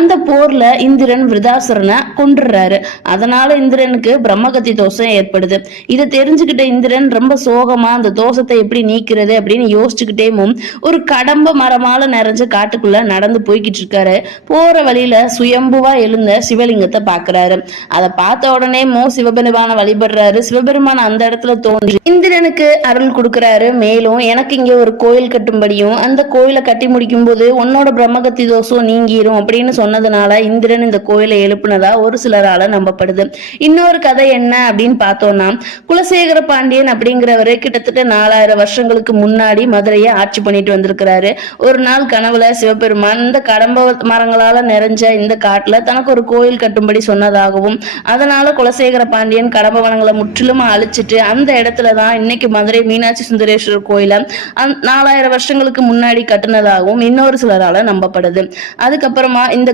அந்த போர்ல இந்திரன் விருதாசுரனை கொன்றுறாரு. அதனால இந்திரனுக்கு பிரம்மகத்தி தோஷம் ஏற்படுது. இதை தெரிஞ்சுக்கிட்ட இந்திரன் ரொம்ப சோகமா அந்த தோஷத்தை எப்படி நீக்கிறது அப்படின்னு யோசிச்சுக்கிட்டேவும் ஒரு கடம்ப மரமால நிறைஞ்ச காட்டுக்குள்ள நடந்து போய்கிட்டு இருக்காரு. போற வழியில சுயம்புவா எழுந்த சிவலிங்கத்தை பாக்குறாரு. அதை பார்த்த உடனே சிவபெருமான வழிபடுறாரு. சிவபெருமான் அந்த இடத்துல தோன்றி இந்திரனுக்கு அருள் கொடுக்கிறாரு. மேலும் எனக்கு இங்க ஒரு கோயில் கட்டும்படியும் அந்த கோயிலை கட்டி முடிக்கும் போது உன்னோட பிரம்மகத்தி தோஷம் நீங்கிரும் அப்படின்னு சொன்னதுனால இந்திரன் இந்த கோயிலை எழுப்புனதா ஒரு சிலரால நம்பப்படுது. இன்னொரு கதை என்ன அப்படின்னு பார்த்தோம்னா, குலசேகர பாண்டியன் அப்படிங்கிறவரு கிட்டத்தட்ட 4000 வருஷங்களுக்கு முன்னாடி மதுரையை ஆட்சி பண்ணிட்டு வந்திருக்கிறாரு. ஒரு நாள் கனவுல சிவபெருமான் இந்த கடம்ப மரங்களால நிறைஞ்ச இந்த காட்டுல தனக்கு ஒரு கோயில் கட்டும்படி சொன்னதாகவும், அதனால குலசேகர பாண்டியன் கடம்ப வனங்களை முற்றிலும் அழிச்சிட்டு அந்த இடத்துலதான் இன்னைக்கு மதுரை மீனாட்சி சுந்தரேஸ்வரர் கோயிலை 4000 வருஷங்களுக்கு முன்னாடி கட்டுனதாகவும் இன்னொரு சிலரால நம்பப்படுது. அதுக்கப்புறமா இந்த